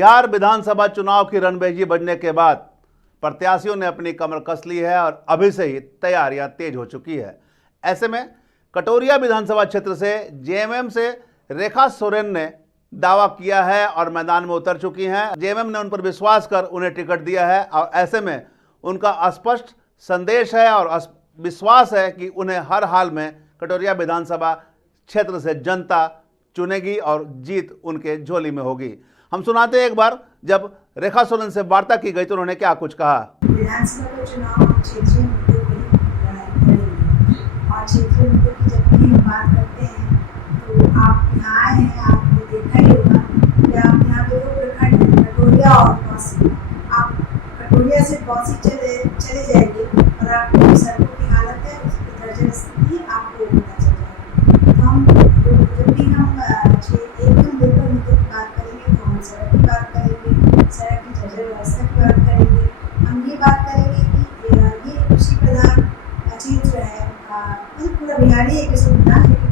बिहार विधानसभा चुनाव की रणबाजी बजने के बाद प्रत्याशियों ने अपनी कमर कस ली है और अभी से ही तैयारियां तेज हो चुकी है। ऐसे में कटोरिया विधानसभा क्षेत्र से जेएमएम से रेखा सोरेन ने दावा किया है और मैदान में उतर चुकी हैं। जेएमएम ने उन पर विश्वास कर उन्हें टिकट दिया है और ऐसे में उनका स्पष्ट संदेश है और विश्वास है कि उन्हें हर हाल में कटोरिया विधानसभा क्षेत्र से जनता चुनेगी और जीत उनके झोली में होगी। हम सुनाते हैं एक बार जब रेखा सोरेन से वार्ता की गई तो उन्होंने क्या कुछ कहा। विधानसभा का चुनाव क्षेत्रीय मुद्दों की लड़ाई लड़ेंगे और क्षेत्रीय मुद्दों की जब भी हम बात करते हैं तो आप यहाँ आए हैं, आपने देखा ही होगा कि आप यहाँ पे दो प्रखंड हैं, कटोरिया और बौंसी। आप कटोरिया से बौंसी चले जाएंगे और आपको सड़कों की हालत है, उसकी दर्जा स्थिति आपको पता चल जाएगी। तो हम जब भी हम एकदम लोकल मुद्दों की बात करेंगे तो हम सड़क की बात करेंगे, सड़क की जर्जर व्यवस्था की बात करेंगे, हम ये बात करेंगे कि ये कृषि प्रधान क्षेत्र है, मतलब पूरा बिहार ही एक कृषि प्रधान, लेकिन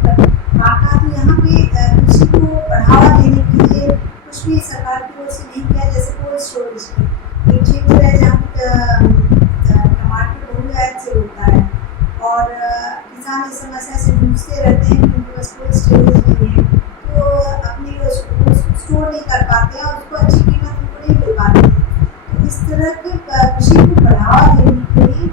बाका तो यहाँ पे कृषि को बढ़ावा देने के लिए कुछ भी सरकार की ओर से नहीं किया। जैसे कोल्ड स्टोरेज एक क्षेत्र है जहाँ टमाटर बहुतायत से होता है और किसान इस समस्या से जूझते रहते हैं कि उनके पास कोल्ड स्टोरेज नहीं है, तो अपनी स्टोर नहीं कर पाते हैं और उसको अच्छी कीमत उनको नहीं मिल पाती है। तो इस तरह के कृषि को बढ़ावा देने के लिए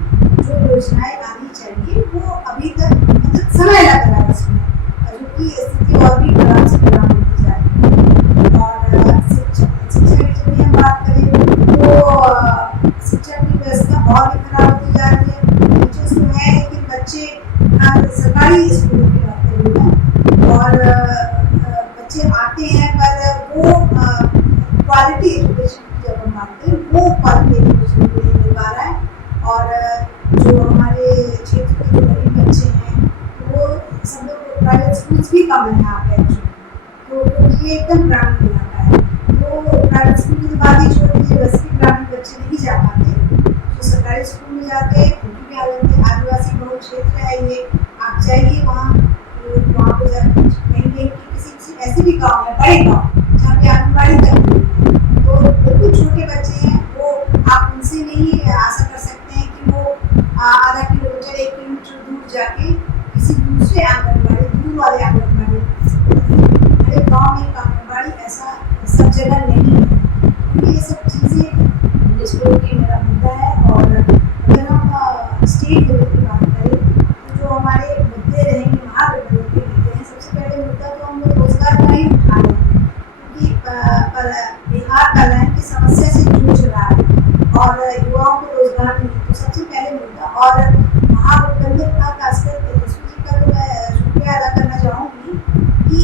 जो योजनाएं आनी चाहिए वो अभी तक मतलब समय लग रहा है इसमें, क्योंकि स्थिति और भी खराब से खराब होती जा रही है। और शिक्षा की जब भी हम बात करें तो शिक्षा की व्यवस्था और भी खराब होती जा रही है। टीचर्स तो है लेकिन बच्चे सरकारी स्कूलों की बात करेंगे और बच्चे आते हैं पर वो क्वालिटी एजुकेशन की जब हम बात करें वो क्वालिटी एजुकेशन नहीं मिल पा रहा है। और जो हमारे क्षेत्र के जो गरीब बच्चे हैं वो सब लोग प्राइवेट स्कूल्स भी कम है यहाँ पे एक्चुअली, तो ये एकदम ग्रामीण इलाका है, तो प्राइवेट स्कूल की तो बात ही छोड़ दीजिए, बस भी ग्रामीण बच्चे नहीं जा पाते। जो सरकारी स्कूल में जाते हैं उनकी भी हालत है। आदिवासी बहुल क्षेत्र है ये, आप जाइए वहाँ पे जाकर कहेंगे कि किसी ऐसे भी गाँव है, बड़े गाँव जहाँ पे आंगनबाड़ी तक तो बिल्कुल छोटे बच्चे हैं, वो आप उनसे नहीं आशा कर सकते हैं कि वो आधा किलोमीटर 1 किलोमीटर दूर जाके किसी दूसरे आंगनबाड़ी दूर वाले आंगनबाड़ी, हर एक गाँव में एक आंगनबाड़ी ऐसा सब जगह नहीं है। क्योंकि ये सब चीज़ें डिस्प्ले की मेरा मुद्दा है। और अगर हम स्टेट लेवल की बात करें तो जो हमारे मुद्दे रहेंगे महागठबंधन के मुद्दे हैं, सबसे पहले मुद्दा तो हम लोग रोजगार का ही उठा रहे हैं, क्योंकि बिहार का लैंड की समस्या से जूझ रहा है और युवाओं को रोजगार नहीं, तो सबसे पहले मुद्दा। और महागठबंधन का खासकर तेजस्वी जी का तो मैं शुक्रिया अदा करना चाहूँगी कि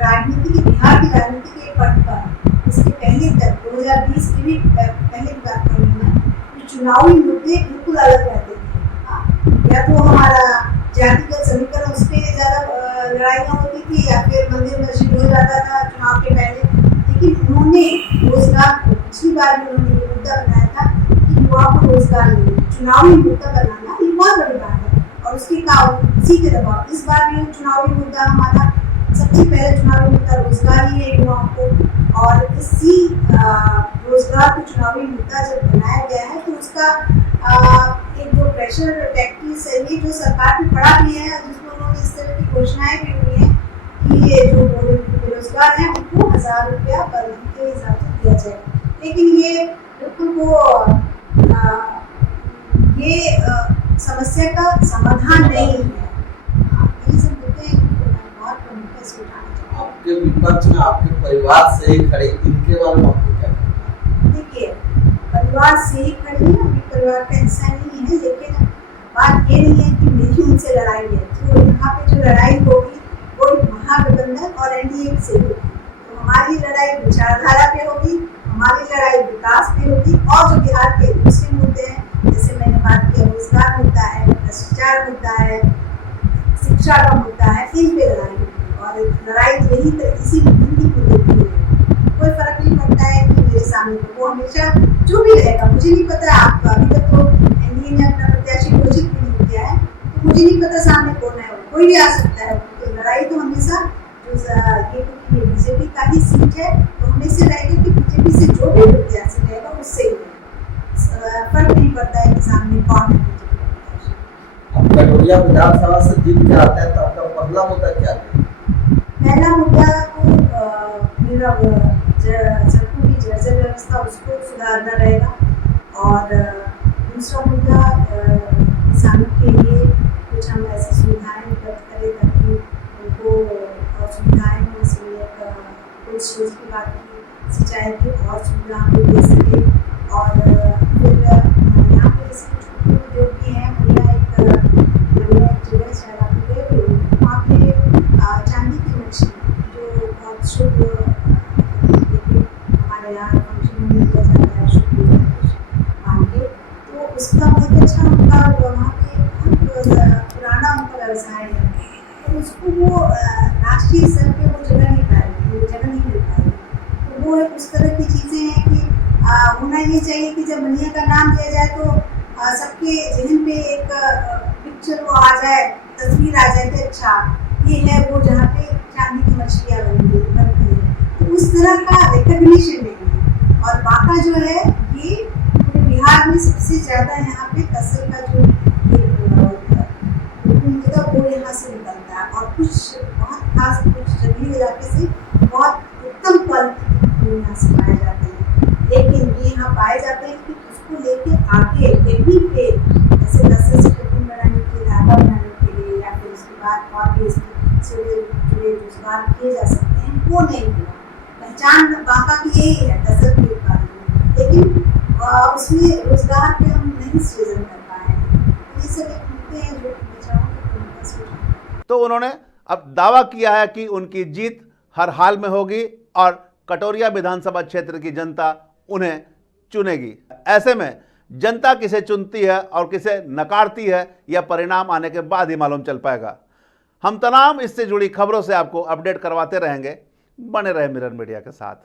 राजनीति की बिहार की राजनीति के पट पर इसके पहले तक 2020 की भी पहले की बात करूँ मैं, चुनावी मुद्दे बिल्कुल अलग रहते थे। या तो हमारा जातिगत समीकरण उस पर ज़्यादा लड़ाइयाँ होती थी या फिर मंदिर मस्जिद हो जाता था चुनाव के पहले। लेकिन उन्होंने रोजगार को पिछली बार भी उन्होंने ये मुद्दा बनाया था कि युवाओं को रोजगार मिले, चुनावी मुद्दा बनाना ये बहुत बड़ी बात है और उसके इसी के दबाव इस बार भी चुनावी मुद्दा हमारा सबसे पहले चुनावी मुद्दा रोजगार ही है युवाओं को। और इसी रोजगार को चुनावी मुद्दा जब बनाया गया है तो उसका एक जो प्रेशर टैक्टिस है ये जो सरकार ने पड़ा भी है, जिसमें उन्होंने इस तरह की घोषणाएं भी हुई हैं कि ये जो बेरोजगार हैं उनको 1000 रुपया पर मंथ के हिसाब से दिया जाए। लेकिन ये बिल्कुल वो ये समस्या का समाधान नहीं है। ये सब मुद्दे हैं बहुत प्रमुख से उठाना चाहिए। आपके विपक्ष में आपके परिवार से ही खड़े, इनके बारे में आपको क्या कहना है? देखिए, परिवार से ही खड़ी है, अभी परिवार का हिस्सा नहीं है, लेकिन बात ये नहीं है कि मेरी उनसे लड़ाई है। तो यहाँ पे जो लड़ाई होगी वो महागठबंधन और एनडीए से होगी। तो हमारी लड़ाई विचारधारा पे होगी, हमारी लड़ाई विकास पे होगी और जो बिहार के दूसरे मुद्दे हैं जैसे मैंने बात किया रोजगार मुद्दा है, भ्रष्टाचार मुद्दा है, शिक्षा का मुद्दा है, इन पे लड़ाई होगी। और लड़ाई यही इसी मुद्दे की होगी। कोई फर्क नहीं पड़ता है कि मेरे सामने वो हमेशा जो भी रहेगा, मुझे नहीं पता आपका अभी तक तो एनडीए ने अपना प्रत्याशी घोषित भी नहीं किया है, तो मुझे नहीं पता सामने कौन है, कोई भी आ सकता है। तो लड़ाई तो हमेशा जो ये बीजेपी का ही सीट है तो अपने से रहेगा कि बीजेपी से जो भी प्रत्याशी रहेगा उससे ही फर्क नहीं पड़ता है कि सामने कौन है बीजेपी प्रत्याशी। अब कटोरिया विधानसभा से जीत के आते हैं तो आपका पहला मुद्दा क्या है? पहला मुद्दा तो मेरा सड़कों की जर्जर व्यवस्था उसको सुधारना रहेगा और दूसरा मुद्दा किसानों के लिए कुछ हम ऐसी सुविधाएं उपलब्ध करें ताकि उनको सुविधाएं हो इसलिए कुछ सोच की बात की सिंचाई की और सुविधा हमको दे सके और फिर यहाँ पे इसमें छोटे उद्योग भी हैं। बढ़िया एक जगह शहर पे गए वहाँ पे चांदी की मछली जो बहुत शुभ हमारे यहाँ फंक्शन में किया जाता है शुभ मान के, तो उसका बहुत अच्छा उनका वहाँ पे पुराना उनका व्यवसाय है तो उसको वो राष्ट्रीय स्तर पे वो जगह नहीं पाएगी, वो जगह नहीं मिल पाएगी। तो वो उस तरह की चीज़ें हैं कि होना ये चाहिए कि जब बनिया का नाम दिया जाए तो सबके जहन पे एक पिक्चर वो आ जाए, तस्वीर आ जाए कि अच्छा ये है वो जहाँ पे चांदी की मछलियाँ बनती है। तो उस तरह का रिकग्निशन नहीं है और बाका जो है ये पूरे बिहार में सबसे ज़्यादा यहाँ पे तसल का जो मतलब वो यहाँ से निकलता है और कुछ बहुत खास कुछ जंगली इलाके से बहुत उत्तम क्वालिटी यहाँ से पाए जाते हैं, लेकिन ये यहाँ पाए जाते हैं कि उसको लेके आगे कहीं पे जैसे तसल से टिफिन बनाने के लिए, धागा बनाने के लिए या फिर उसके बाद और भी इससे जुड़े रोजगार किए जा सकते हैं, वो नहीं हुआ। पहचान बाका की यही है तसल के उत्पादन में, लेकिन उसमें रोजगार पे हम नहीं सृजन कर पाए हैं। ये सब एक मुद्दे हैं जो तो उन्होंने अब दावा किया है कि उनकी जीत हर हाल में होगी और कटोरिया विधानसभा क्षेत्र की जनता उन्हें चुनेगी। ऐसे में जनता किसे चुनती है और किसे नकारती है यह परिणाम आने के बाद ही मालूम चल पाएगा। हम तमाम इससे जुड़ी खबरों से आपको अपडेट करवाते रहेंगे। बने रहे मिरर मीडिया के साथ।